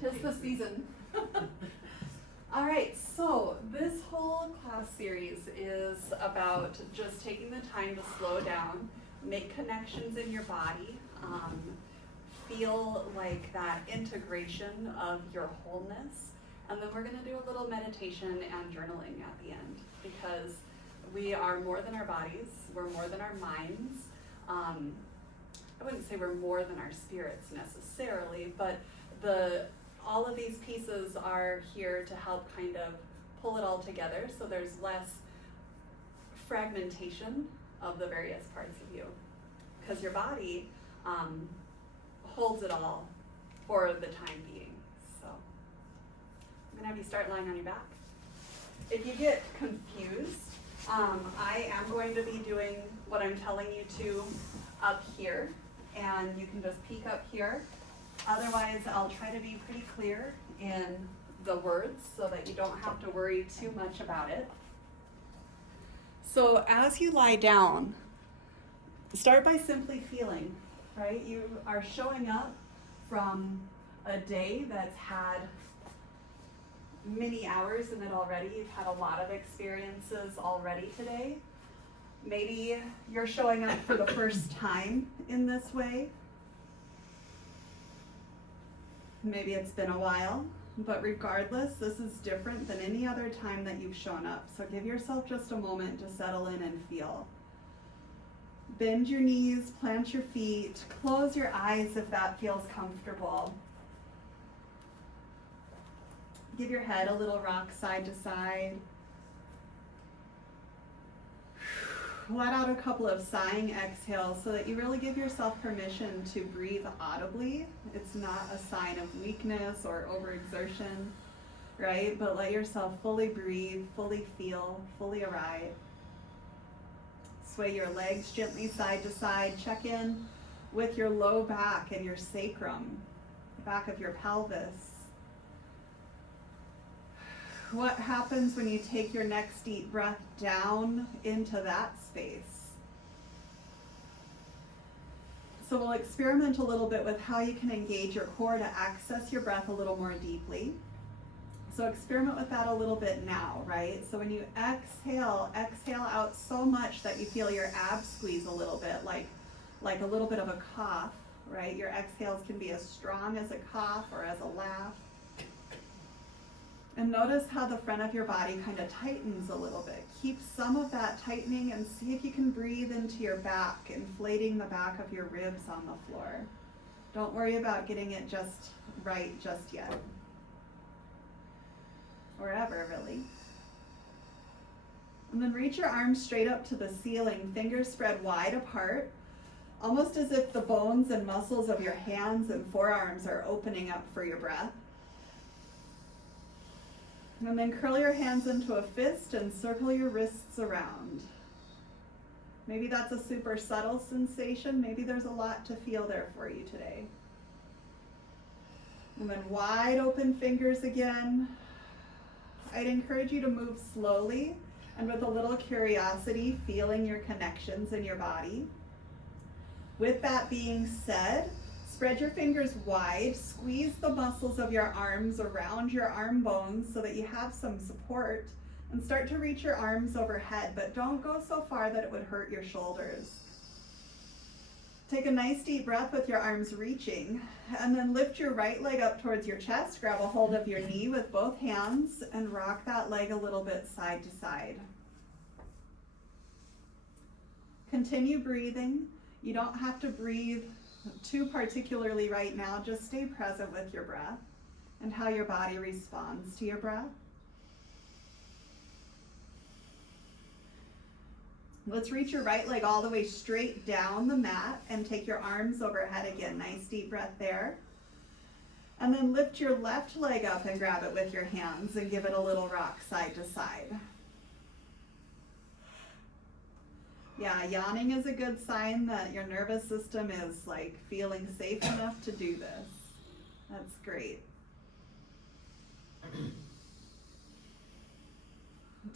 'Tis the season. All right, so this whole class series is about just taking the time to slow down, make connections in your body, feel like that integration of your wholeness, and then we're going to do a little meditation and journaling at the end, because we are more than our bodies, we're more than our minds. I wouldn't say we're more than our spirits necessarily, but all of these pieces are here to help kind of pull it all together so there's less fragmentation of the various parts of you. Because your body holds it all for the time being. So I'm going to have you start lying on your back. If you get confused, I am going to be doing what I'm telling you to up here, and you can just peek up here. Otherwise, I'll try to be pretty clear in the words so that you don't have to worry too much about it. So as you lie down, start by simply feeling, right? You are showing up from a day that's had many hours in it already. You've had a lot of experiences already today. Maybe you're showing up for the first time in this way. Maybe it's been a while, but regardless, this is different than any other time that you've shown up. So give yourself just a moment to settle in and feel. Bend your knees, plant your feet, close your eyes if that feels comfortable. Give your head a little rock side to side. Let out a couple of sighing exhales so that you really give yourself permission to breathe audibly. It's not a sign of weakness or overexertion, right? But let yourself fully breathe, fully feel, fully arrive. Sway your legs gently side to side. Check in with your low back and your sacrum, the back of your pelvis. What happens when you take your next deep breath down into that space? So we'll experiment a little bit with how you can engage your core to access your breath a little more deeply. So experiment with that a little bit now, right? So when you exhale out so much that you feel your abs squeeze a little bit, like a little bit of a cough, right? Your exhales can be as strong as a cough or as a laugh. And notice how the front of your body kind of tightens a little bit. Keep some of that tightening and see if you can breathe into your back, inflating the back of your ribs on the floor. Don't worry about getting it just right just yet. Or ever, really. And then reach your arms straight up to the ceiling, fingers spread wide apart, almost as if the bones and muscles of your hands and forearms are opening up for your breath. And then curl your hands into a fist and circle your wrists around. Maybe that's a super subtle sensation. Maybe there's a lot to feel there for you today. And then wide open fingers again. I'd encourage you to move slowly and with a little curiosity, feeling your connections in your body. With that being said, spread your fingers wide, squeeze the muscles of your arms around your arm bones so that you have some support, and start to reach your arms overhead, but don't go so far that it would hurt your shoulders. Take a nice deep breath with your arms reaching, and then lift your right leg up towards your chest, grab a hold of your knee with both hands, and rock that leg a little bit side to side. Continue breathing. You don't have to breathe too particularly right now. Just stay present with your breath and how your body responds to your breath. Let's reach your right leg all the way straight down the mat and take your arms overhead again. Nice deep breath there. And then lift your left leg up and grab it with your hands and give it a little rock side to side. Yeah, yawning is a good sign that your nervous system is like feeling safe enough to do this. That's great.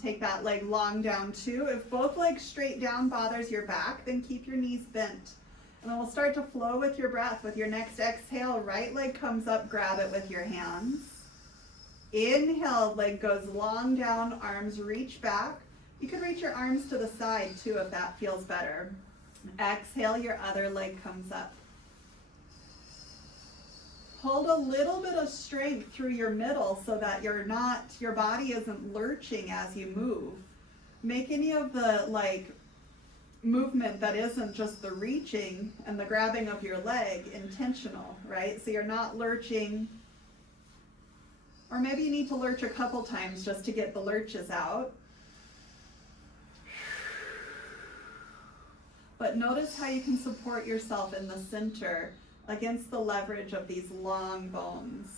Take that leg long down too. If both legs straight down bothers your back, then keep your knees bent And then we'll start to flow with your breath. With your next exhale, right leg comes up, grab it with your hands. Inhale, leg goes long down, arms reach back. You could reach your arms to the side too if that feels better. Exhale, your other leg comes up. Hold a little bit of strength through your middle so that your body isn't lurching as you move. Make any of the movement that isn't just the reaching and the grabbing of your leg intentional, right? So you're not lurching, or maybe you need to lurch a couple times just to get the lurches out. But notice how you can support yourself in the center against the leverage of these long bones.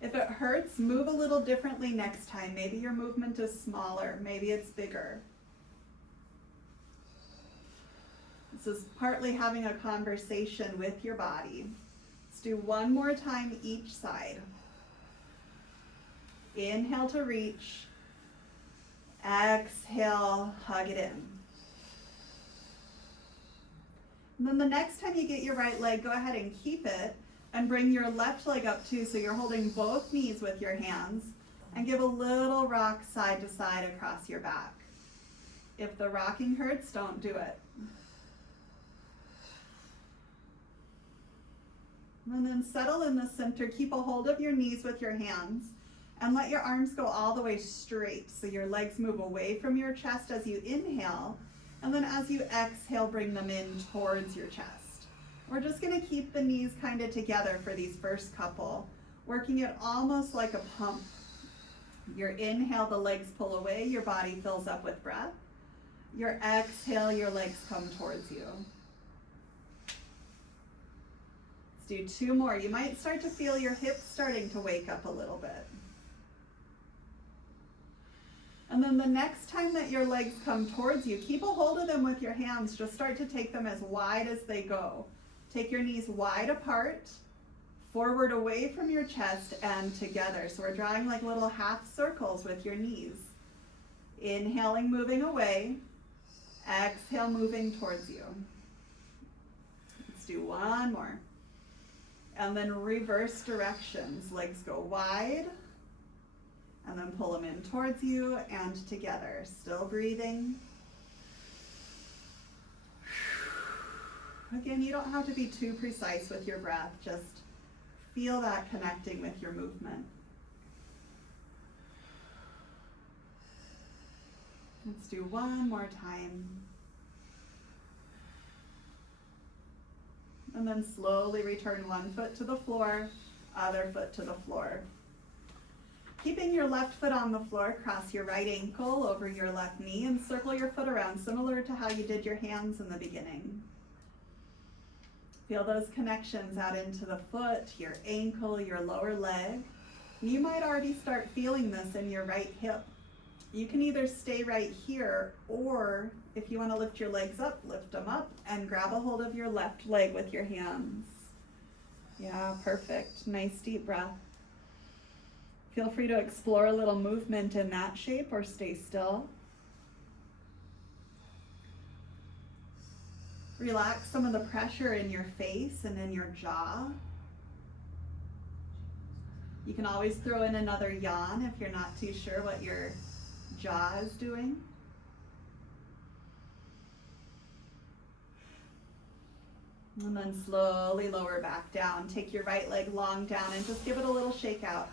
If it hurts, move a little differently next time. Maybe your movement is smaller, maybe it's bigger. This is partly having a conversation with your body. Let's do one more time each side. Inhale to reach. Exhale, hug it in. And then the next time you get your right leg, go ahead and keep it and bring your left leg up too, so you're holding both knees with your hands, and give a little rock side to side across your back. If the rocking hurts, don't do it. And then settle in the center. Keep a hold of your knees with your hands and let your arms go all the way straight, so your legs move away from your chest as you inhale, and then as you exhale, bring them in towards your chest. We're just gonna keep the knees kind of together for these first couple, working it almost like a pump. Your inhale, the legs pull away, your body fills up with breath. Your exhale, your legs come towards you. Let's do two more. You might start to feel your hips starting to wake up a little bit. And then the next time that your legs come towards you, keep a hold of them with your hands. Just start to take them as wide as they go. Take your knees wide apart, forward away from your chest, and together. So we're drawing like little half circles with your knees. Inhaling, moving away. Exhale, moving towards you. Let's do one more. And then reverse directions. Legs go wide. And then pull them in towards you and together. Still breathing. Again, you don't have to be too precise with your breath. Just feel that connecting with your movement. Let's do one more time. And then slowly return one foot to the floor, other foot to the floor. Keeping your left foot on the floor, cross your right ankle over your left knee and circle your foot around, similar to how you did your hands in the beginning. Feel those connections out into the foot, your ankle, your lower leg. You might already start feeling this in your right hip. You can either stay right here, or if you want to lift your legs up, lift them up and grab a hold of your left leg with your hands. Yeah, perfect. Nice deep breath. Feel free to explore a little movement in that shape or stay still. Relax some of the pressure in your face and in your jaw. You can always throw in another yawn if you're not too sure what your jaw is doing. And then slowly lower back down. Take your right leg long down and just give it a little shake out.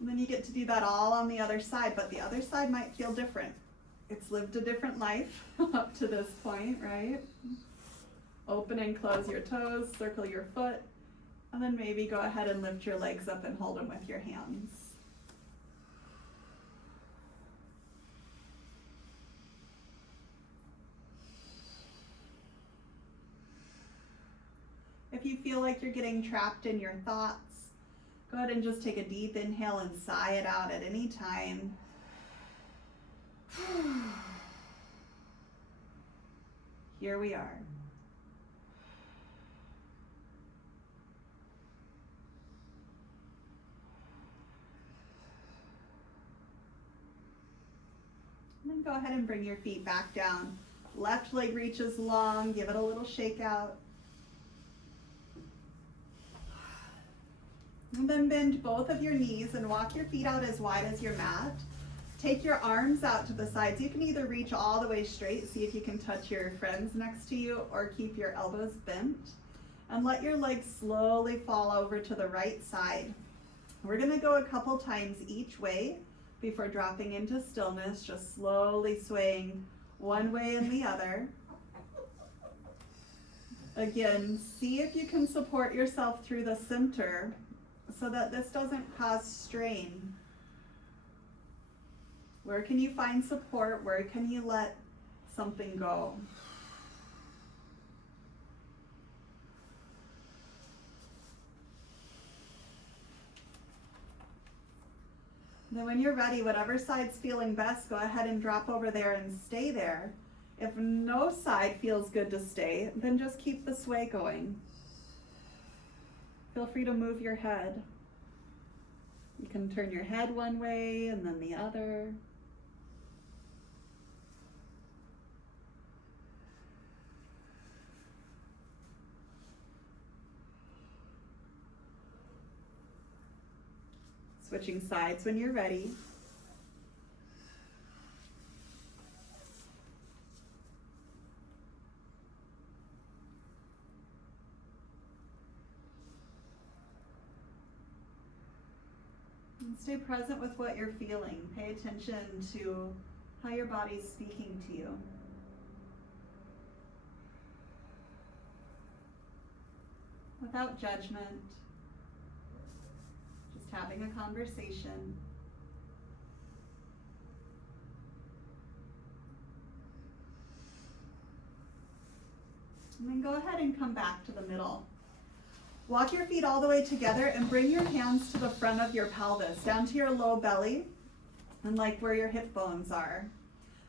And then you get to do that all on the other side, but the other side might feel different. It's lived a different life up to this point, right? Open and close your toes, circle your foot, and then maybe go ahead and lift your legs up and hold them with your hands. If you feel like you're getting trapped in your thoughts, go ahead and just take a deep inhale and sigh it out at any time. Here we are. Go ahead and bring your feet back down. Left leg reaches long, give it a little shake out. And then bend both of your knees and walk your feet out as wide as your mat. Take your arms out to the sides. You can either reach all the way straight, see if you can touch your friends next to you, or keep your elbows bent. And let your legs slowly fall over to the right side. We're gonna go a couple times each way before dropping into stillness, just slowly swaying one way and the other. Again, see if you can support yourself through the center so that this doesn't cause strain. Where can you find support? Where can you let something go? Then when you're ready, whatever side's feeling best, go ahead and drop over there and stay there. If no side feels good to stay, then just keep the sway going. Feel free to move your head. You can turn your head one way and then the other. Switching sides when you're ready. And stay present with what you're feeling. Pay attention to how your body's speaking to you. Without judgment. Having a conversation. And then go ahead and come back to the middle. Walk your feet all the way together and bring your hands to the front of your pelvis, down to your low belly and like where your hip bones are.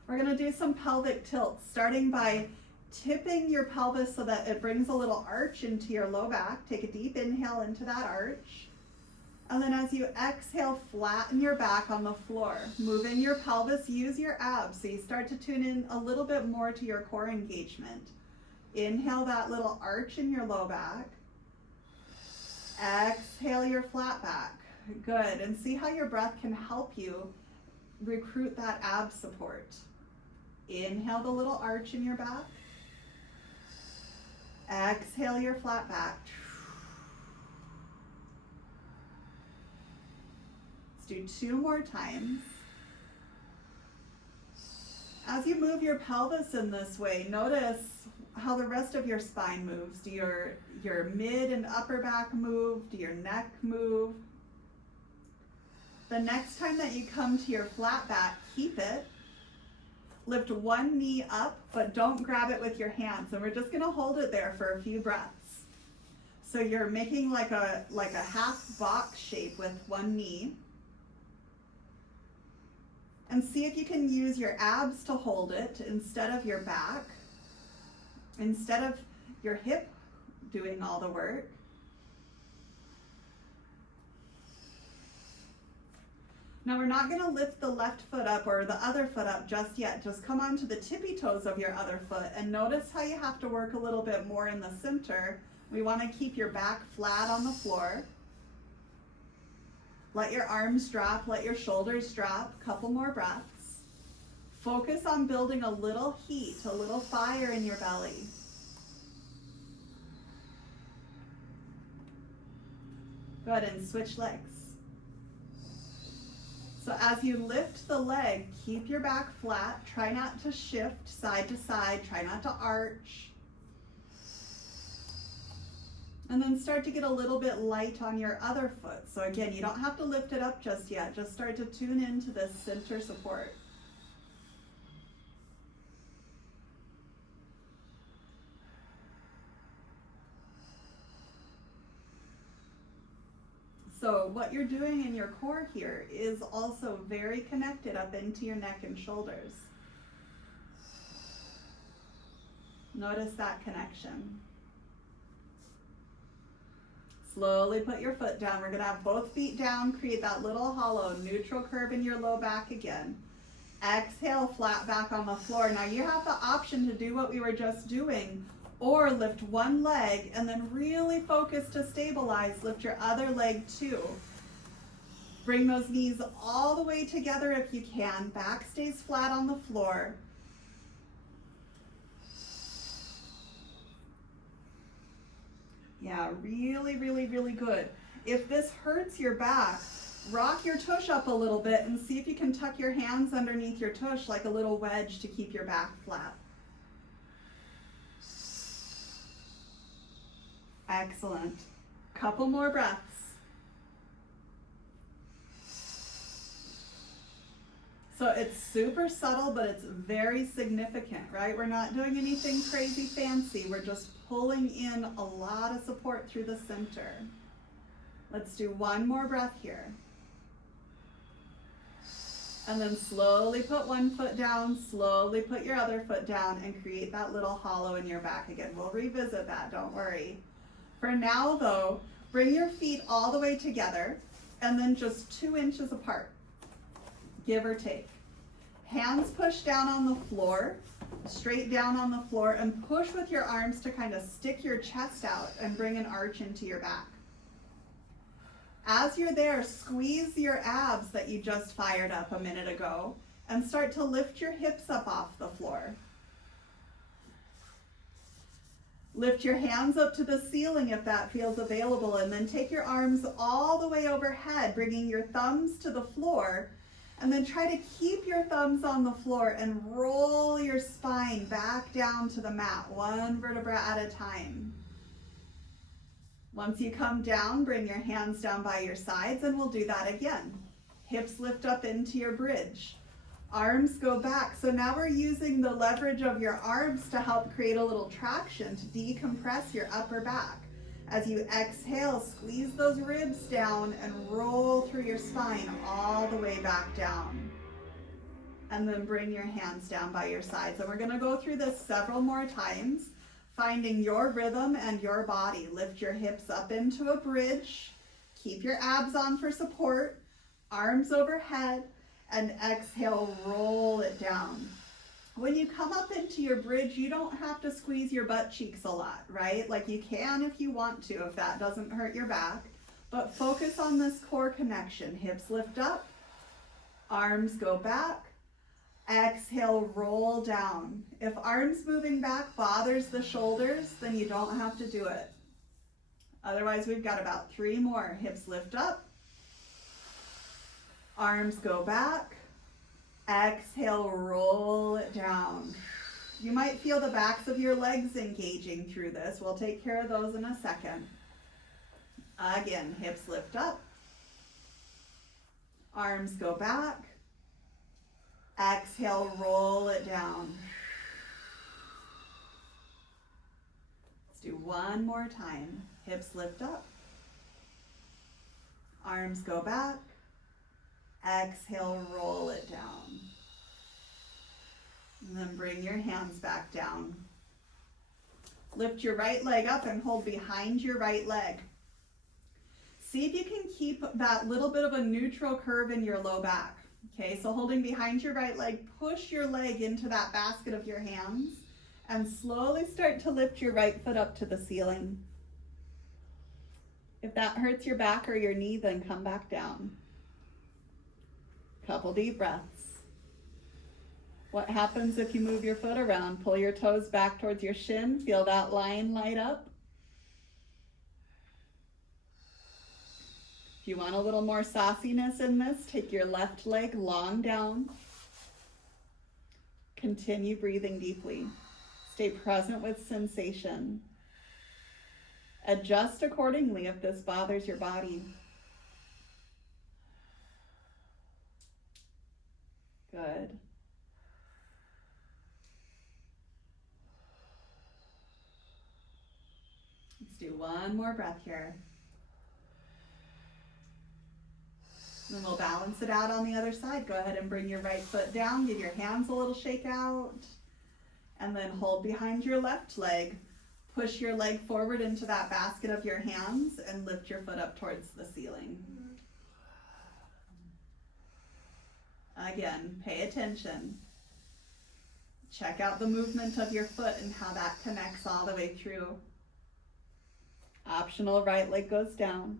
We're gonna do some pelvic tilts, starting by tipping your pelvis so that it brings a little arch into your low back. Take a deep inhale into that arch. And then as you exhale, flatten your back on the floor. Moving your pelvis, use your abs. So you start to tune in a little bit more to your core engagement. Inhale that little arch in your low back. Exhale your flat back. Good. And see how your breath can help you recruit that ab support. Inhale the little arch in your back. Exhale your flat back. Do 2 more times. As you move your pelvis in this way, notice how the rest of your spine moves. Do your mid and upper back move? Do your neck move? The next time that you come to your flat back, keep it. Lift one knee up, but don't grab it with your hands. And we're just gonna hold it there for a few breaths. So you're making like a half box shape with one knee. And see if you can use your abs to hold it instead of your back, instead of your hip doing all the work. Now we're not going to lift the left foot up or the other foot up just yet. Just come onto the tippy toes of your other foot and notice how you have to work a little bit more in the center. We want to keep your back flat on the floor. Let your arms drop, let your shoulders drop, couple more breaths. Focus on building a little heat, a little fire in your belly. Go ahead and switch legs. So as you lift the leg, keep your back flat. Try not to shift side to side, try not to arch. And then start to get a little bit light on your other foot. So again, you don't have to lift it up just yet. Just start to tune into this center support. So what you're doing in your core here is also very connected up into your neck and shoulders. Notice that connection. Slowly put your foot down. We're gonna have both feet down, create that little hollow neutral curve in your low back again. Exhale, flat back on the floor. Now you have the option to do what we were just doing, or lift one leg and then really focus to stabilize. Lift your other leg too. Bring those knees all the way together if you can. Back stays flat on the floor. Yeah, really, really, really good. If this hurts your back, rock your tush up a little bit and see if you can tuck your hands underneath your tush like a little wedge to keep your back flat. Excellent. Couple more breaths. So it's super subtle, but it's very significant, right? We're not doing anything crazy fancy. We're just pulling in a lot of support through the center. Let's do one more breath here. And then slowly put one foot down, slowly put your other foot down, and create that little hollow in your back again. We'll revisit that, don't worry. For now though, bring your feet all the way together and then just 2 inches apart, give or take. Hands push down on the floor, straight down on the floor, and push with your arms to kind of stick your chest out and bring an arch into your back. As you're there, squeeze your abs that you just fired up a minute ago and start to lift your hips up off the floor. Lift your hands up to the ceiling if that feels available, and then take your arms all the way overhead, bringing your thumbs to the floor, and then try to keep your thumbs on the floor and roll your spine back down to the mat, one vertebra at a time. Once you come down, bring your hands down by your sides, and we'll do that again. Hips lift up into your bridge. Arms go back. So now we're using the leverage of your arms to help create a little traction to decompress your upper back. As you exhale, squeeze those ribs down and roll through your spine all the way back down. And then bring your hands down by your sides. And we're going to go through this several more times, finding your rhythm and your body. Lift your hips up into a bridge. Keep your abs on for support. Arms overhead. And exhale, roll it down. When you come up into your bridge, you don't have to squeeze your butt cheeks a lot, right? Like you can if you want to, if that doesn't hurt your back. But focus on this core connection. Hips lift up. Arms go back. Exhale, roll down. If arms moving back bothers the shoulders, then you don't have to do it. Otherwise, we've got about 3 more. Hips lift up. Arms go back. Exhale, roll it down. You might feel the backs of your legs engaging through this. We'll take care of those in a second. Again, hips lift up. Arms go back. Exhale, roll it down. Let's do one more time. Hips lift up. Arms go back. Exhale, roll it down. And then bring your hands back down. Lift your right leg up and hold behind your right leg. See if you can keep that little bit of a neutral curve in your low back. Okay, so holding behind your right leg, push your leg into that basket of your hands and slowly start to lift your right foot up to the ceiling. If that hurts your back or your knee, then come back down. Couple deep breaths. What happens if you move your foot around? Pull your toes back towards your shin. Feel that line light up. If you want a little more sauciness in this, take your left leg long down. Continue breathing deeply. Stay present with sensation. Adjust accordingly if this bothers your body. Good. Let's do one more breath here. Then we'll balance it out on the other side. Go ahead and bring your right foot down. Give your hands a little shake out. And then hold behind your left leg. Push your leg forward into that basket of your hands and lift your foot up towards the ceiling. Again, pay attention. Check out the movement of your foot and how that connects all the way through. Optional right leg goes down.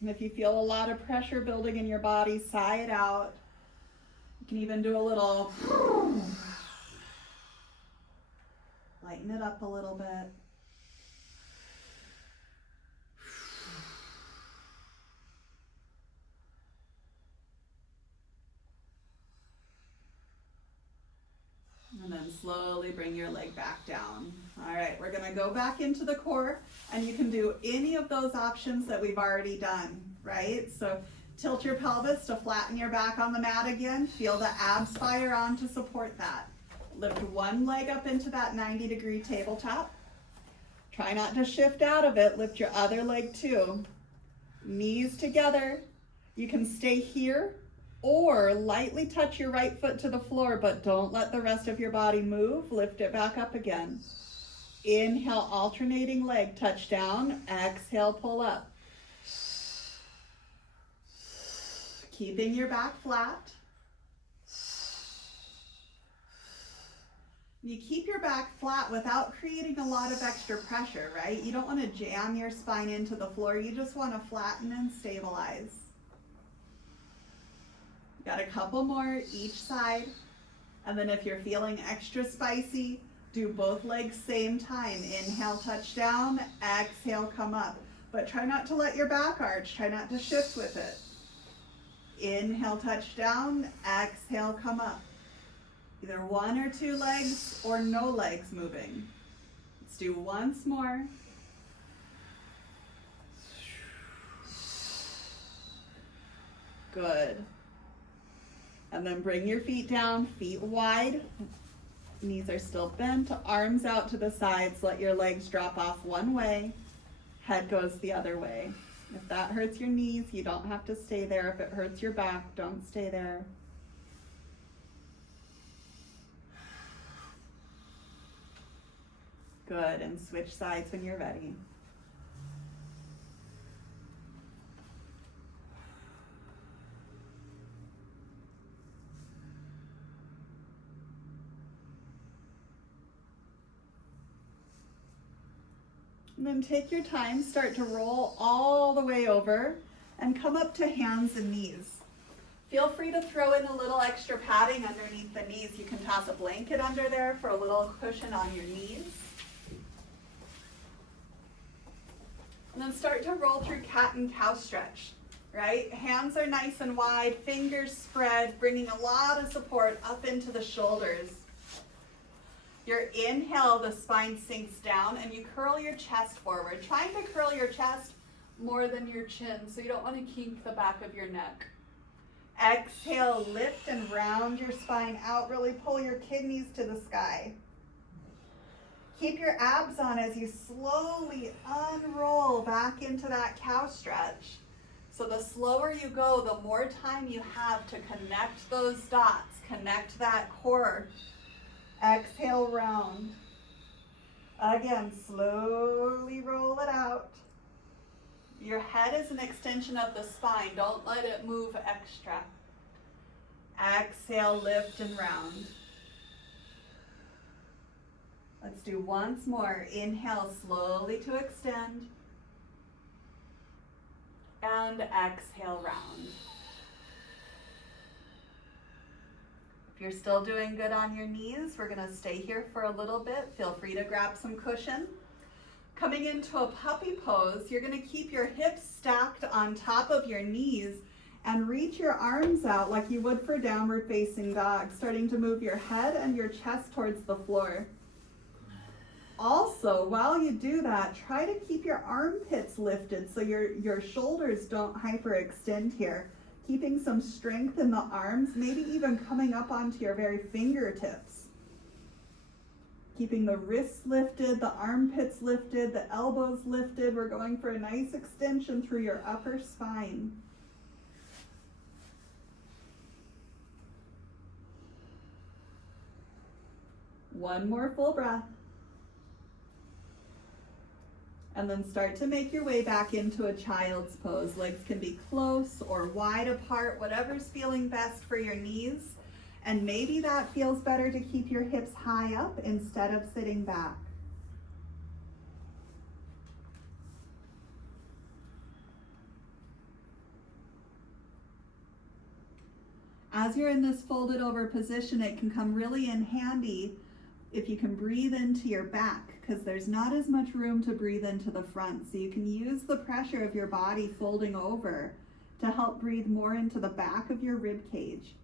And if you feel a lot of pressure building in your body, sigh it out. You can even do a little, lighten it up a little bit. And then slowly bring your leg back down. All right, we're gonna go back into the core, and you can do any of those options that we've already done, right? So tilt your pelvis to flatten your back on the mat again. Feel the abs fire on to support that. Lift one leg up into that 90-degree tabletop. Try not to shift out of it. Lift your other leg too. Knees together. You can stay here or lightly touch your right foot to the floor, but don't let the rest of your body move. Lift it back up again. Inhale, alternating leg, touch down. Exhale, pull up. Keeping your back flat. You keep your back flat without creating a lot of extra pressure, right? You don't want to jam your spine into the floor. You just want to flatten and stabilize. Got a couple more each side. And then if you're feeling extra spicy, do both legs same time. Inhale, touch down. Exhale, come up. But try not to let your back arch. Try not to shift with it. Inhale, touch down. Exhale, come up. Either one or two legs or no legs moving. Let's do once more. Good. And then bring your feet down, feet wide. Knees are still bent, arms out to the sides. Let your legs drop off one way. Head goes the other way. If that hurts your knees, you don't have to stay there. If it hurts your back, don't stay there. Good, and switch sides when you're ready. And then take your time, start to roll all the way over and come up to hands and knees. Feel free to throw in a little extra padding underneath the knees. You can toss a blanket under there for a little cushion on your knees. And then start to roll through cat and cow stretch, right? Hands are nice and wide, fingers spread, bringing a lot of support up into the shoulders. Your inhale, the spine sinks down and you curl your chest forward, trying to curl your chest more than your chin, so you don't want to kink the back of your neck. Exhale, lift and round your spine out, really pull your kidneys to the sky. Keep your abs on as you slowly unroll back into that cow stretch. So the slower you go, the more time you have to connect those dots, connect that core. Exhale, round. Again, slowly roll it out. Your head is an extension of the spine. Don't let it move extra. Exhale, lift and round. Let's do once more. Inhale slowly to extend. And exhale, round. If you're still doing good on your knees, we're gonna stay here for a little bit. Feel free to grab some cushion. Coming into a puppy pose, you're gonna keep your hips stacked on top of your knees and reach your arms out like you would for downward facing dog, starting to move your head and your chest towards the floor. Also, while you do that, try to keep your armpits lifted so your shoulders don't hyperextend here. Keeping some strength in the arms, maybe even coming up onto your very fingertips. Keeping the wrists lifted, the armpits lifted, the elbows lifted. We're going for a nice extension through your upper spine. One more full breath. And then start to make your way back into a child's pose. Legs can be close or wide apart, whatever's feeling best for your knees. And maybe that feels better to keep your hips high up instead of sitting back. As you're in this folded over position, it can come really in handy if you can breathe into your back, because there's not as much room to breathe into the front. So you can use the pressure of your body folding over to help breathe more into the back of your rib cage,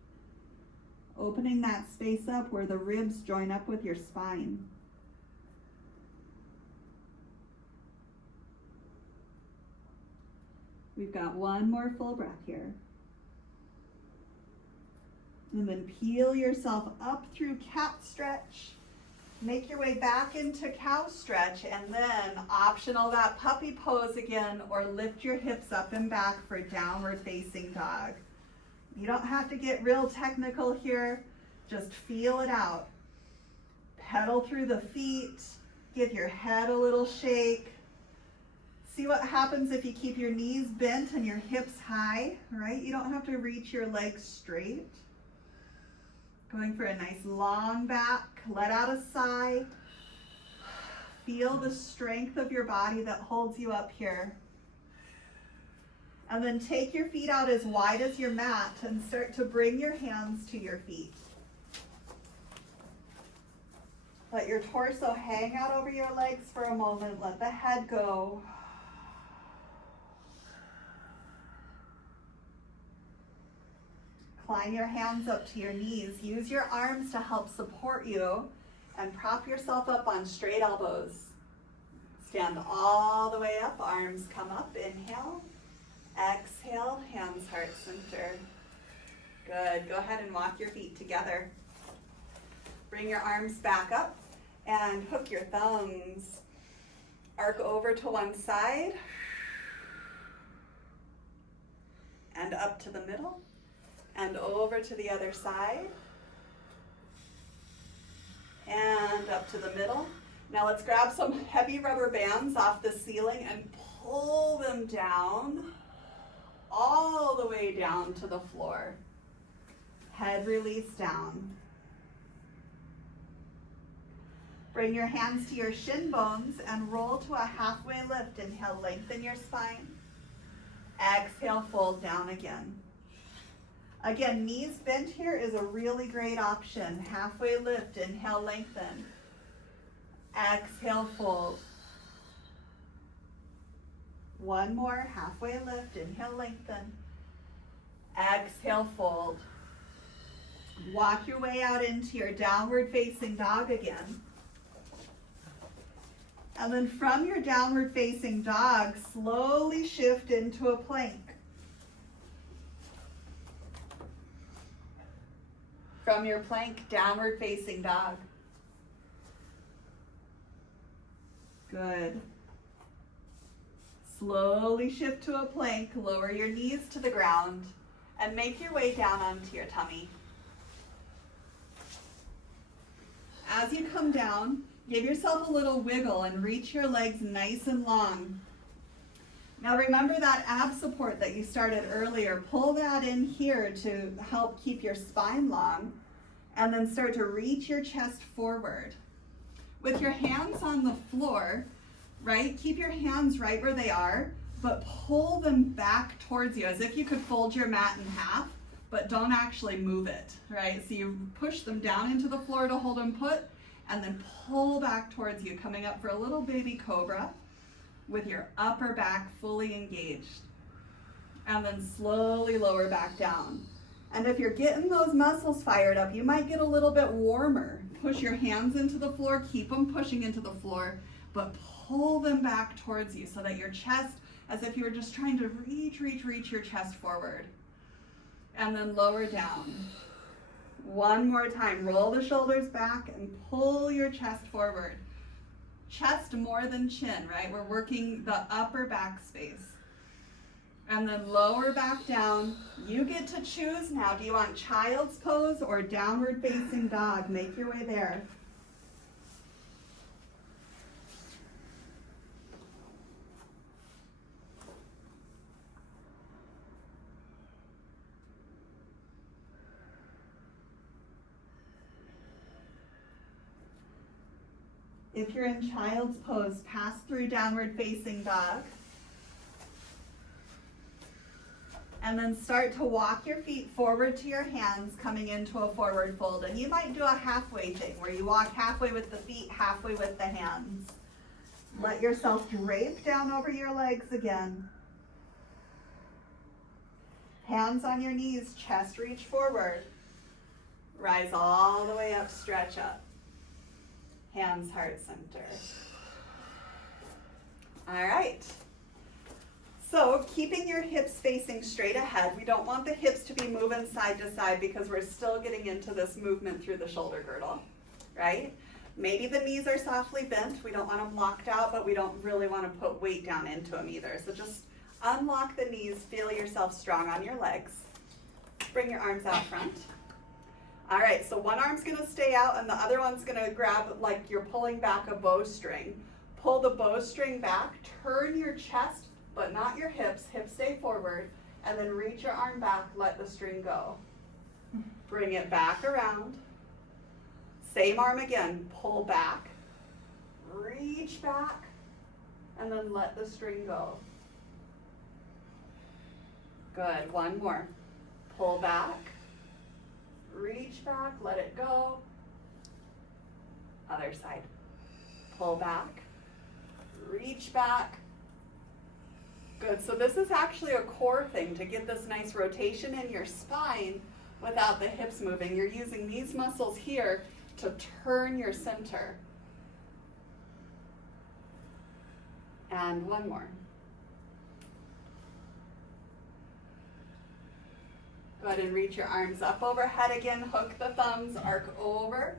opening that space up where the ribs join up with your spine. We've got one more full breath here. And then peel yourself up through cat stretch. Make your way back into cow stretch, and then optional that puppy pose again, or lift your hips up and back for downward facing dog. You don't have to get real technical here, just feel it out. Pedal through the feet, give your head a little shake. See what happens if you keep your knees bent and your hips high, right? You don't have to reach your legs straight. Going for a nice long back, let out a sigh. Feel the strength of your body that holds you up here. And then take your feet out as wide as your mat and start to bring your hands to your feet. Let your torso hang out over your legs for a moment. Let the head go. Climb your hands up to your knees. Use your arms to help support you and prop yourself up on straight elbows. Stand all the way up, arms come up, inhale. Exhale, hands, heart center. Good, go ahead and walk your feet together. Bring your arms back up and hook your thumbs. Arc over to one side and up to the middle. And over to the other side, and up to the middle. Now let's grab some heavy rubber bands off the ceiling and pull them down, all the way down to the floor. Head release down. Bring your hands to your shin bones and roll to a halfway lift. Inhale, lengthen your spine. Exhale, fold down again. Again, knees bent here is a really great option. Halfway lift, inhale, lengthen. Exhale, fold. One more, halfway lift, inhale, lengthen. Exhale, fold. Walk your way out into your downward facing dog again. And then from your downward facing dog, slowly shift into a plank. From your plank, downward facing dog. Good. Slowly shift to a plank, lower your knees to the ground, and make your way down onto your tummy. As you come down, give yourself a little wiggle and reach your legs nice and long. Now remember that ab support that you started earlier. Pull that in here to help keep your spine long, and then start to reach your chest forward. With your hands on the floor, right? Keep your hands right where they are, but pull them back towards you as if you could fold your mat in half, but don't actually move it, right? So you push them down into the floor to hold them put, and then pull back towards you, coming up for a little baby cobra with your upper back fully engaged. And then slowly lower back down. And if you're getting those muscles fired up, you might get a little bit warmer. Push your hands into the floor, keep them pushing into the floor, but pull them back towards you so that your chest, as if you were just trying to reach your chest forward. And then lower down. One more time, roll the shoulders back and pull your chest forward. Chest more than chin, right? We're working the upper back space. And then lower back down. You get to choose now. Do you want child's pose or downward facing dog? Make your way there. If you're in child's pose, pass through downward facing dog. And then start to walk your feet forward to your hands, coming into a forward fold. And you might do a halfway thing where you walk halfway with the feet, halfway with the hands. Let yourself drape down over your legs again. Hands on your knees, chest reach forward. Rise all the way up, stretch up. Hands, heart center. All right. So keeping your hips facing straight ahead, we don't want the hips to be moving side to side because we're still getting into this movement through the shoulder girdle, right? Maybe the knees are softly bent. We don't want them locked out, but we don't really want to put weight down into them either. So just unlock the knees, feel yourself strong on your legs. Bring your arms out front. All right, so one arm's gonna stay out and the other one's gonna grab like you're pulling back a bowstring. Pull the bowstring back, turn your chest, but not your hips. Hips stay forward, and then reach your arm back, let the string go. Bring it back around. Same arm again, pull back, reach back, and then let the string go. Good, one more. Pull back, reach back, let it go. Other side. Pull back, reach back. Good, so this is actually a core thing to get this nice rotation in your spine without the hips moving. You're using these muscles here to turn your center. And one more. Go ahead and reach your arms up overhead again, hook the thumbs, arc over.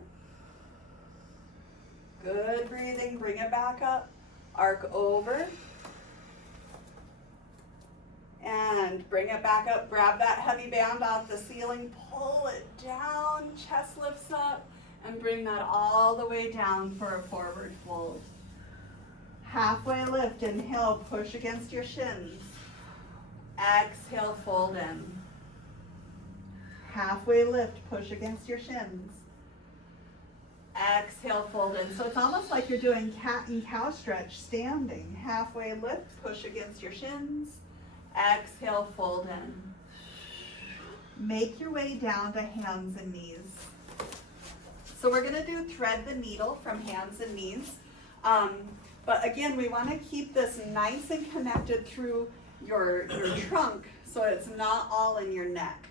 Good breathing, bring it back up, arc over. And bring it back up, grab that heavy band off the ceiling, pull it down, chest lifts up, and bring that all the way down for a forward fold. Halfway lift, inhale, push against your shins. Exhale, fold in. Halfway lift, push against your shins. Exhale, fold in. So it's almost like you're doing cat and cow stretch standing. Halfway lift, push against your shins. Exhale, fold in. Make your way down to hands and knees. So we're gonna do thread the needle from hands and knees. But again, we wanna keep this nice and connected through your trunk so it's not all in your neck.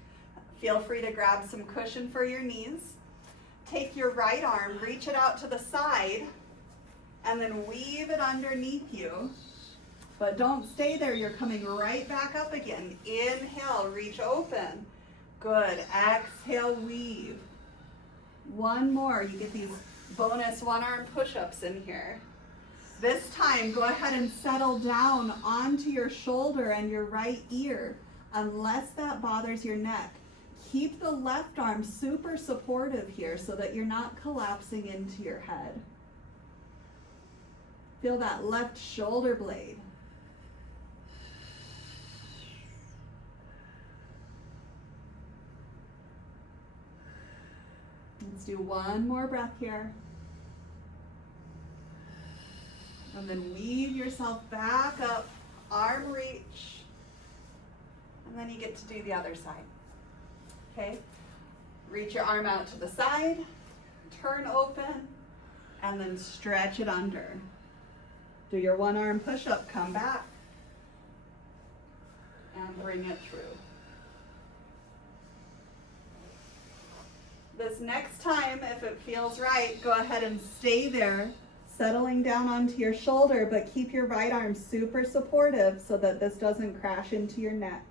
Feel free to grab some cushion for your knees. Take your right arm, reach it out to the side, and then weave it underneath you. But don't stay there, you're coming right back up again. Inhale, reach open. Good, exhale, weave. One more, you get these bonus one-arm push-ups in here. This time, go ahead and settle down onto your shoulder and your right ear, unless that bothers your neck. Keep the left arm super supportive here so that you're not collapsing into your head. Feel that left shoulder blade. Let's do one more breath here. And then weave yourself back up, arm reach. And then you get to do the other side. Okay? Reach your arm out to the side, turn open, and then stretch it under. Do your one arm push-up, come back, and bring it through. This next time, if it feels right, go ahead and stay there, settling down onto your shoulder, but keep your right arm super supportive so that this doesn't crash into your neck.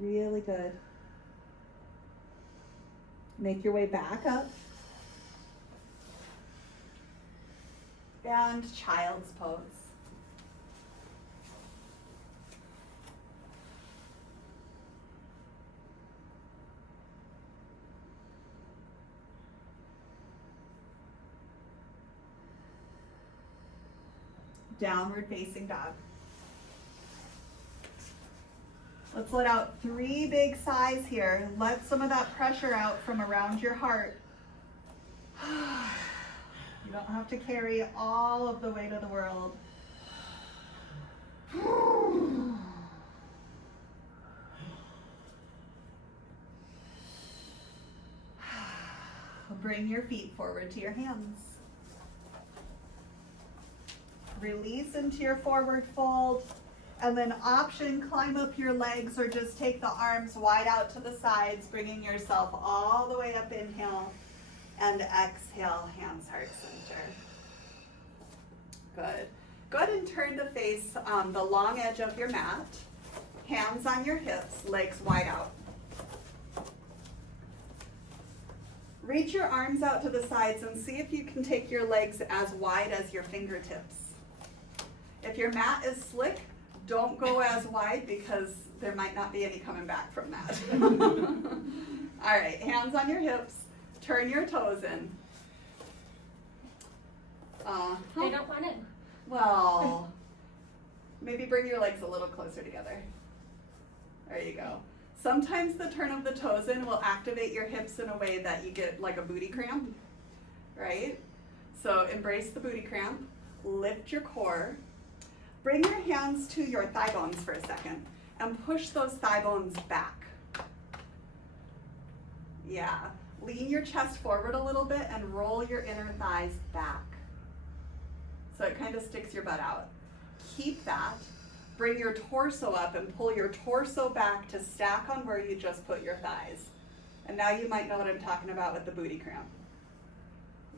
Really good. Make your way back up. And child's pose. Downward facing dog. Let's let out 3 big sighs here. Let some of that pressure out from around your heart. You don't have to carry all of the weight of the world. Bring your feet forward to your hands. Release into your forward fold, and then option climb up your legs or just take the arms wide out to the sides, bringing yourself all the way up. Inhale and exhale, hands, heart, center. Good. Go ahead and turn to face the long edge of your mat. Hands on your hips, legs wide out. Reach your arms out to the sides and see if you can take your legs as wide as your fingertips. If your mat is slick, don't go as wide because there might not be any coming back from that. All right, hands on your hips, turn your toes in. They don't want it. Well, maybe bring your legs a little closer together. There you go. Sometimes the turn of the toes in will activate your hips in a way that you get like a booty cramp, right? So embrace the booty cramp, lift your core, bring your hands to your thigh bones for a second and push those thigh bones back. Yeah, lean your chest forward a little bit and roll your inner thighs back. So it kind of sticks your butt out. Keep that. Bring your torso up and pull your torso back to stack on where you just put your thighs. And now you might know what I'm talking about with the booty cramp.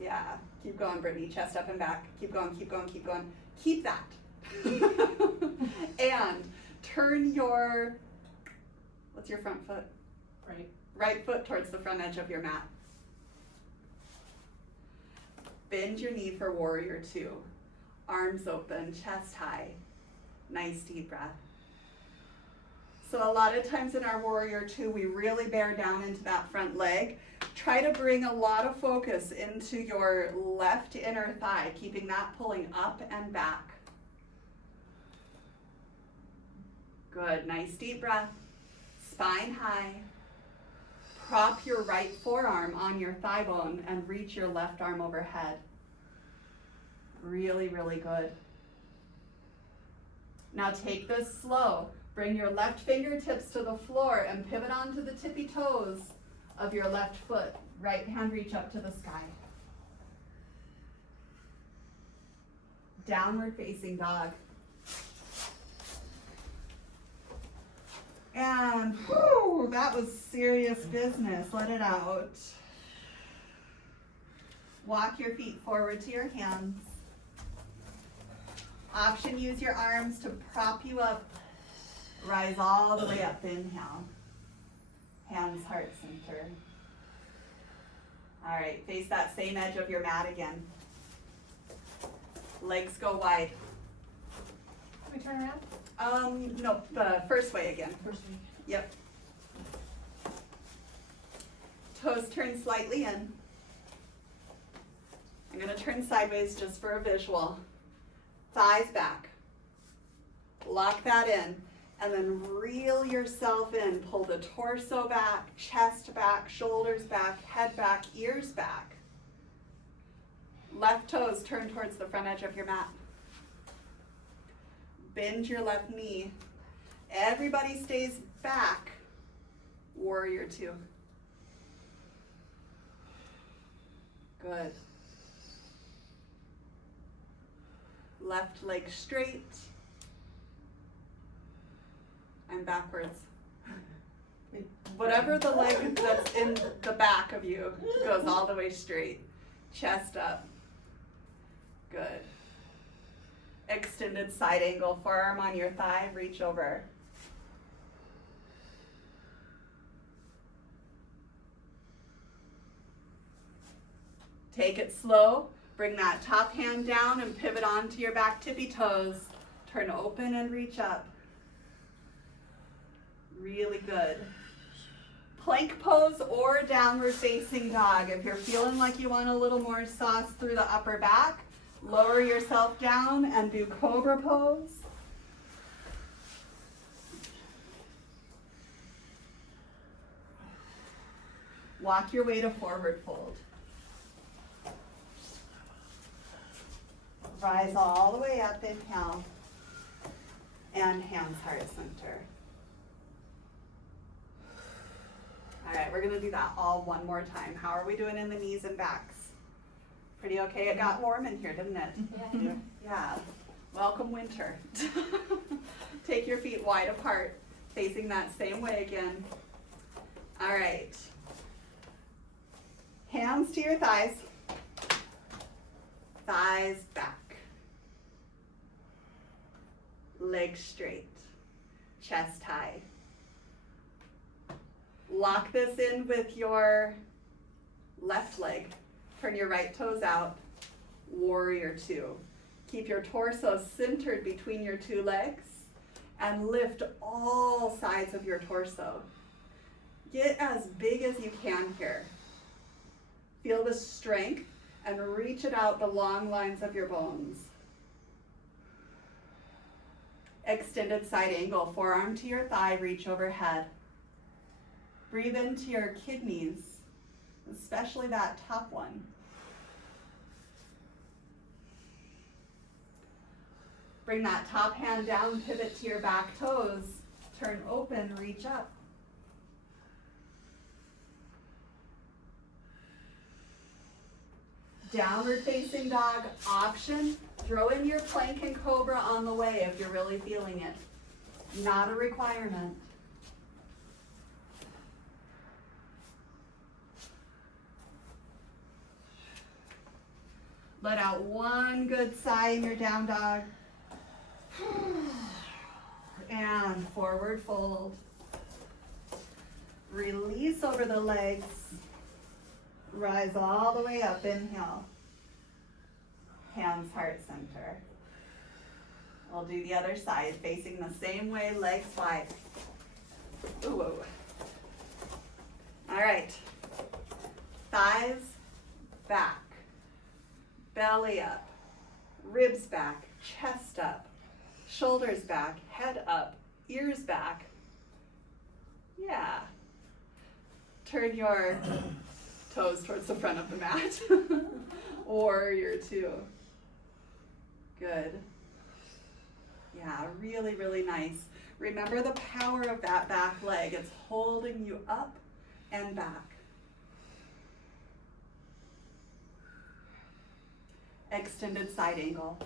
Yeah, keep going, Brittany, chest up and back. Keep going, keep going, keep going. Keep that. And turn your, what's your front foot? Right. Right foot towards the front edge of your mat. Bend your knee for warrior 2. Arms open, chest high. Nice deep breath. So a lot of times in our warrior 2, we really bear down into that front leg. Try to bring a lot of focus into your left inner thigh, keeping that pulling up and back. Good, nice deep breath. Spine high. Prop your right forearm on your thigh bone and reach your left arm overhead. Really, really good. Now take this slow. Bring your left fingertips to the floor and pivot onto the tippy toes of your left foot. Right hand reach up to the sky. Downward facing dog. And whew, that was serious business. Let it out. Walk your feet forward to your hands. Option, use your arms to prop you up. Rise all the way up. Inhale. Hands, heart, center. All right, face that same edge of your mat again. Legs go wide. Can we turn around? No, the first way again. First week. Yep. Toes turn slightly in. I'm going to turn sideways just for a visual. Thighs back. Lock that in. And then reel yourself in. Pull the torso back, chest back, shoulders back, head back, ears back. Left toes turn towards the front edge of your mat. Bend your left knee. Everybody stays back. Warrior 2. Good. Left leg straight. And backwards. Whatever the leg that's in the back of you goes all the way straight. Chest up. Good. Extended side angle, forearm on your thigh, reach over. Take it slow. Bring that top hand down and pivot onto your back tippy toes. Turn open and reach up. Really good. Plank pose or downward facing dog. If you're feeling like you want a little more sauce through the upper back, Lower yourself down and do cobra pose. Walk your way to forward fold. Rise all the way up, inhale, and hands heart center. All right, we're gonna do that all one more time. How are we doing in the knees and backs? Pretty okay? It got warm in here, didn't it? Yeah. Yeah. Welcome winter. Take your feet wide apart, facing that same way again. All right. Hands to your thighs. Thighs back. Legs straight. Chest high. Lock this in with your left leg. Turn your right toes out. Warrior two. Keep your torso centered between your two legs and lift all sides of your torso. Get as big as you can here. Feel the strength and reach it out the long lines of your bones. Extended side angle, forearm to your thigh, reach overhead. Breathe into your kidneys, especially that top one. Bring that top hand down, pivot to your back toes, turn open, reach up. Downward facing dog option. Throw in your plank and cobra on the way if you're really feeling it. Not a requirement. Let out one good sigh in your down dog. And forward fold. Release over the legs. Rise all the way up, inhale. Hands heart center. We'll do the other side, facing the same way, legs wide. Ooh, whoa. All right. Thighs back. Belly up. Ribs back. Chest up. Shoulders back. Head up. Ears back. Yeah. Turn your toes towards the front of the mat. Warrior two. Good. Yeah, really, really nice. Remember the power of that back leg. It's holding you up and back. Extended side angle.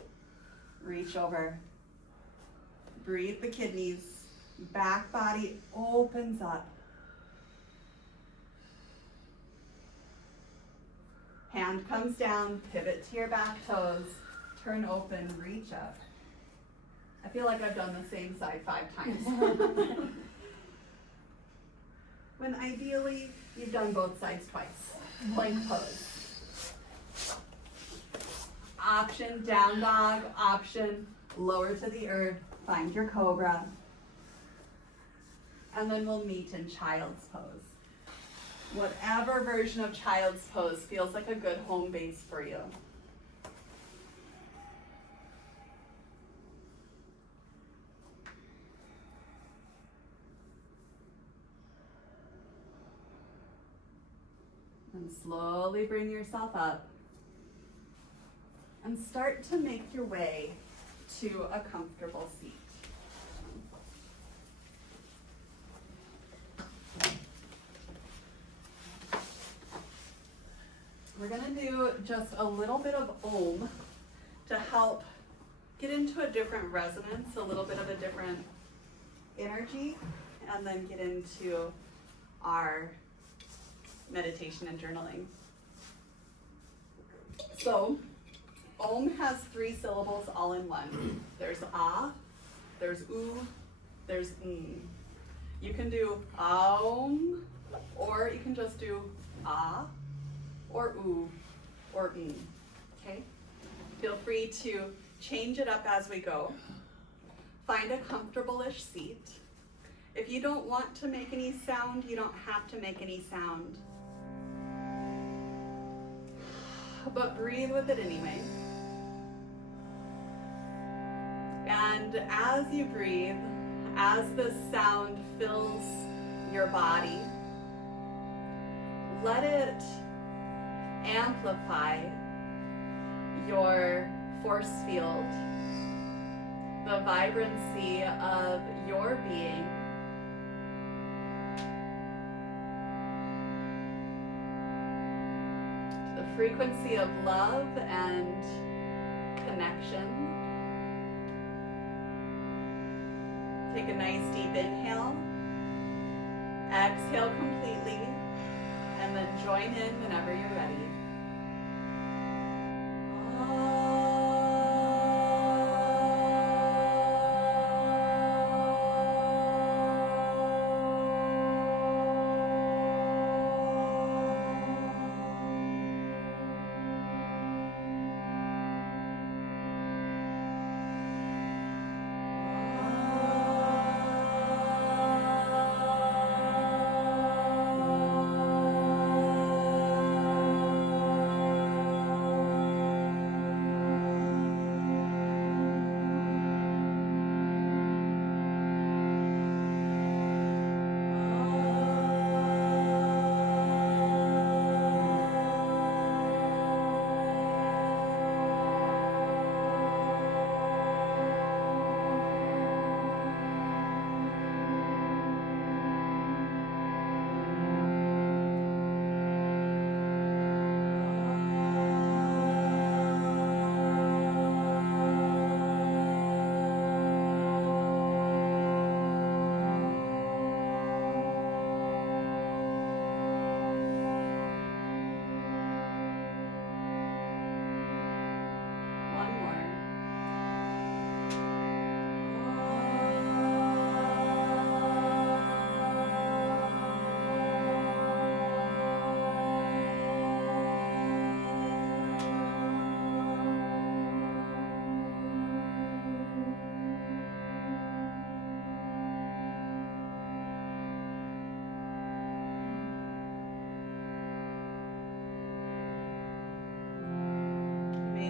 Reach over. Breathe the kidneys. Back body opens up. Hand comes down, pivot to your back toes, turn open, reach up. I feel like I've done the same side 5 times. When ideally, you've done both sides twice. Plank pose. Option, down dog, option, lower to the earth, find your cobra. And then we'll meet in child's pose. Whatever version of child's pose feels like a good home base for you. And slowly bring yourself up and start to make your way to a comfortable seat. We're going to do just a little bit of Om to help get into a different resonance, a little bit of a different energy, and then get into our meditation and journaling. So, Om has 3 syllables all in one. There's Ah, there's Oo, there's You can do Aum, or you can just do Ah, or oo, or okay? Feel free to change it up as we go. Find a comfortable-ish seat. If you don't want to make any sound, you don't have to make any sound. But breathe with it anyway. And as you breathe, as this sound fills your body, let it amplify your force field, the vibrancy of your being, the frequency of love and connection. Take a nice deep inhale, exhale completely, and then join in whenever you're ready.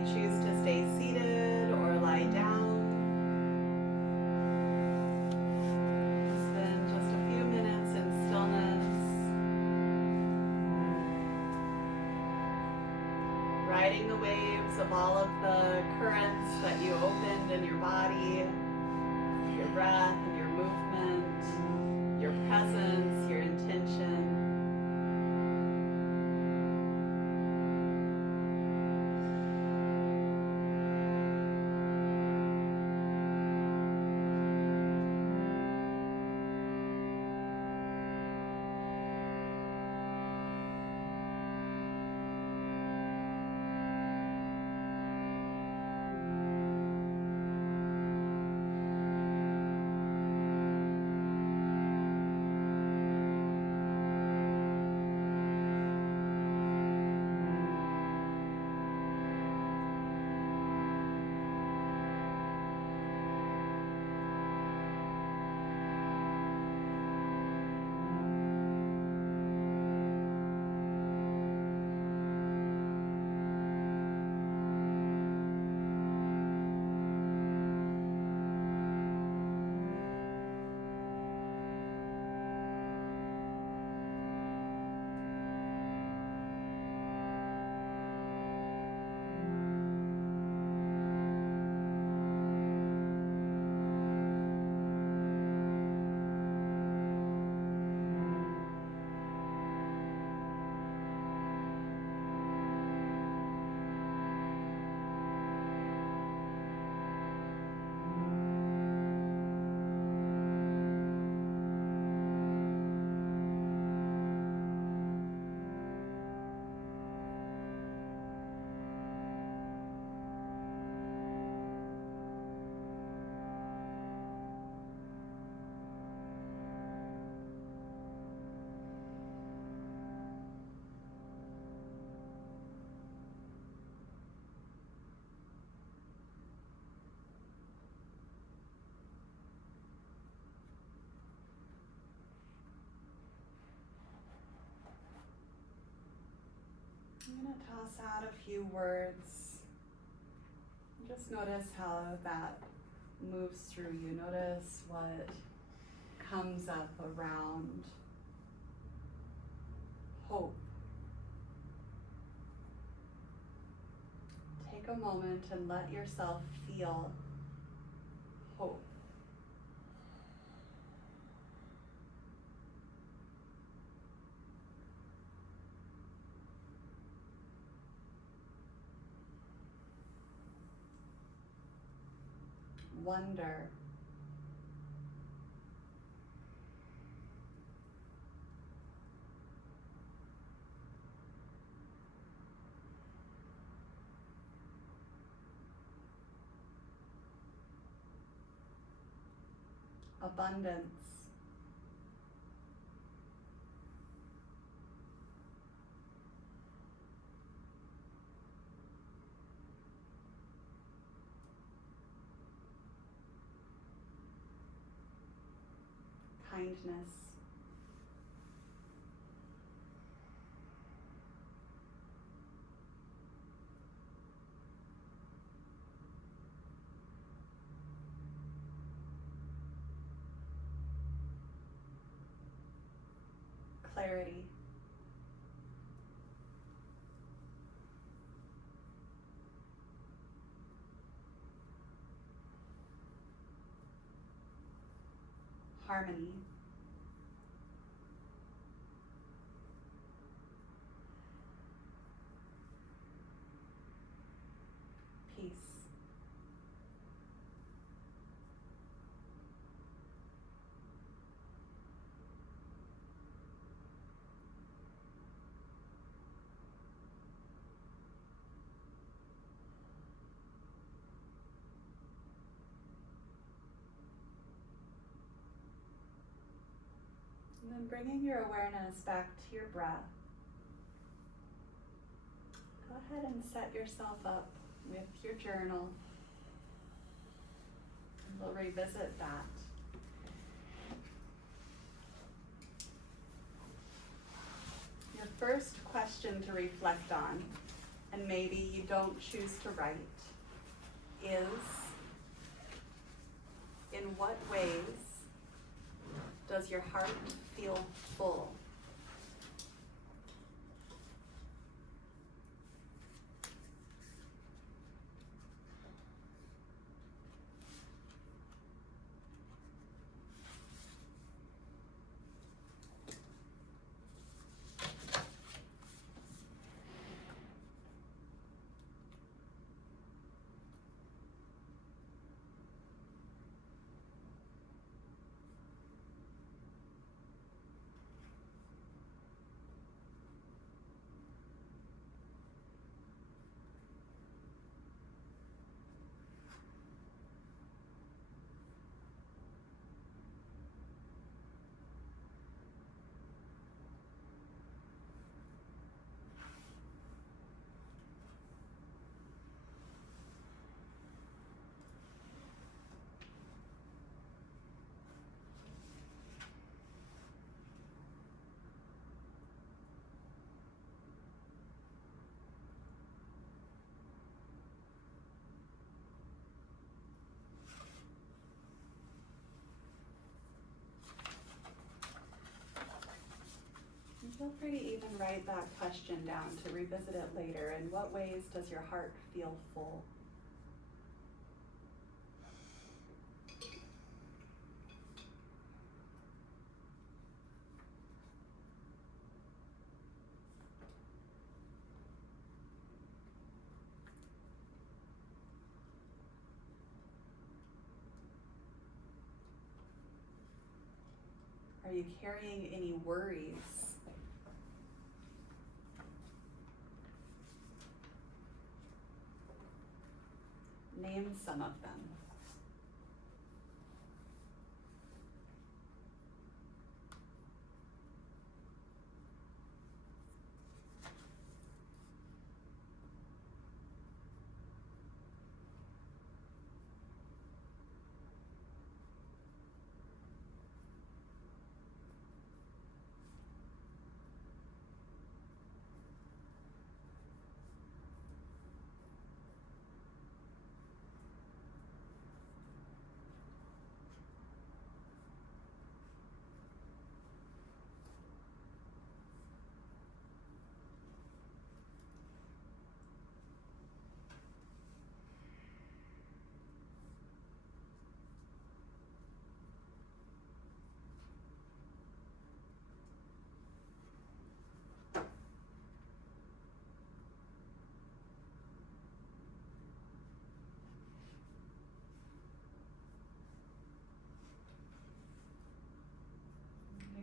Choose to stay seated or lie down. Spend just a few minutes in stillness, riding the waves of all of the currents that you opened in your body, your breath and your movement, your presence, your intention. I'm going to toss out a few words. Just notice how that moves through you. Notice what comes up around hope. Take a moment and let yourself feel hope. Wonder. Abundance. Kindness. Clarity. Harmony. Peace. And then bringing your awareness back to your breath. Go ahead and set yourself up with your journal. We'll revisit that. Your first question to reflect on, and maybe you don't choose to write, is in what ways does your heart feel full? And feel free to even write that question down to revisit it later. In what ways does your heart feel full? Are you carrying any worries? Name some of them.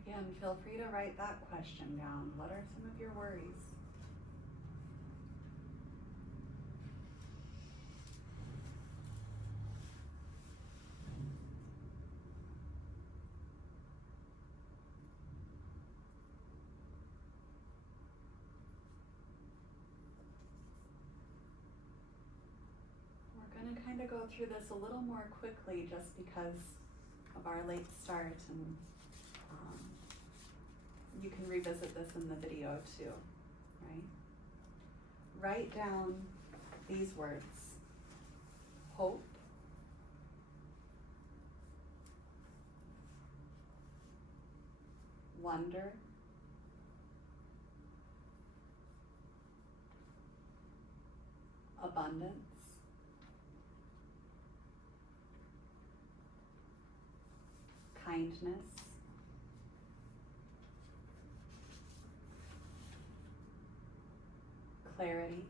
Again, feel free to write that question down. What are some of your worries? We're going to kind of go through this a little more quickly just because of our late start, and you can revisit this in the video too, right? Write down these words: hope, wonder, abundance, kindness, clarity,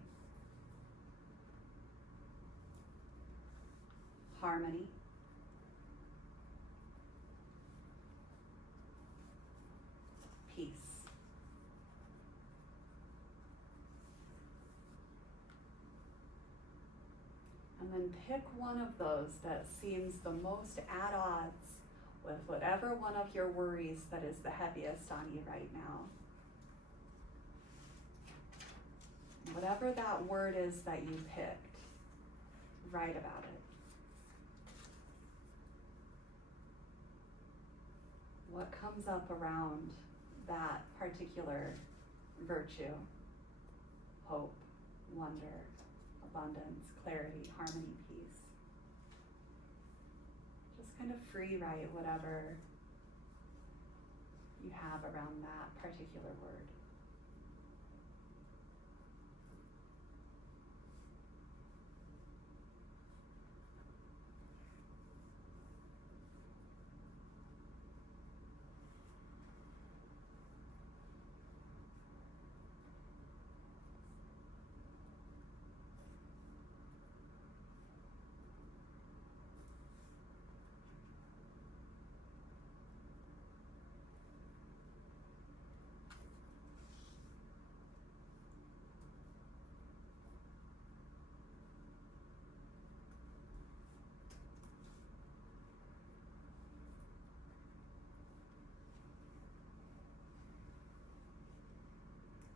harmony, peace. And then pick one of those that seems the most at odds with whatever one of your worries that is the heaviest on you right now. Whatever that word is that you picked, write about it. What comes up around that particular virtue? Hope, wonder, abundance, clarity, harmony, peace. Just kind of free write whatever you have around that particular word.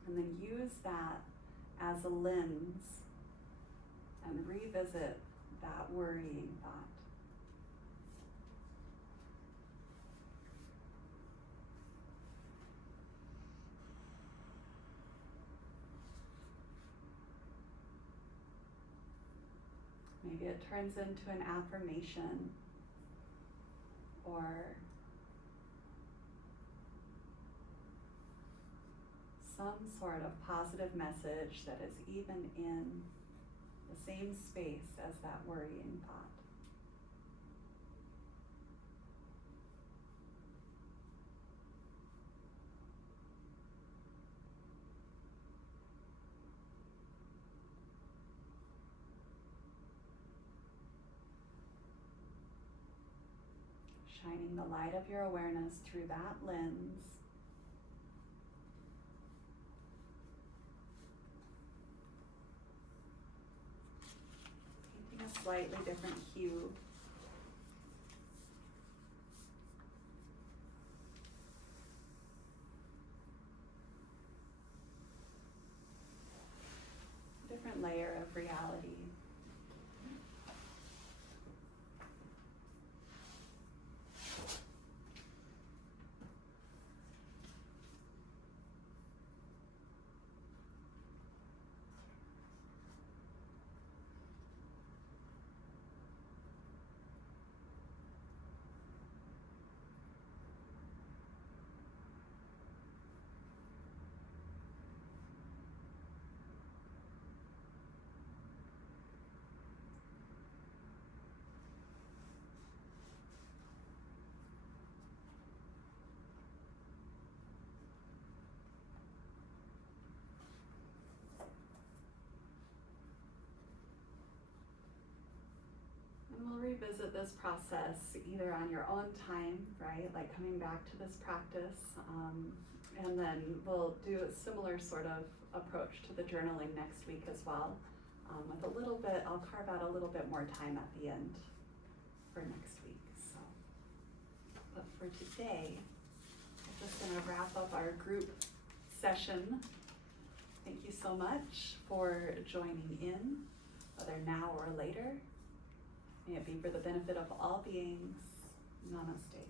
And then use that as a lens and revisit that worrying thought. Maybe it turns into an affirmation or some sort of positive message that is even in the same space as that worrying thought. Shining the light of your awareness through that lens. Painting a slightly different hue. Different layer of reality. revisit this process either on your own time, right? Like coming back to this practice. And then we'll do a similar sort of approach to the journaling next week as well. With a little bit, I'll carve out a little bit more time at the end for next week. So, but for today, I'm just gonna wrap up our group session. Thank you so much for joining in, whether now or later. May it be for the benefit of all beings. Namaste.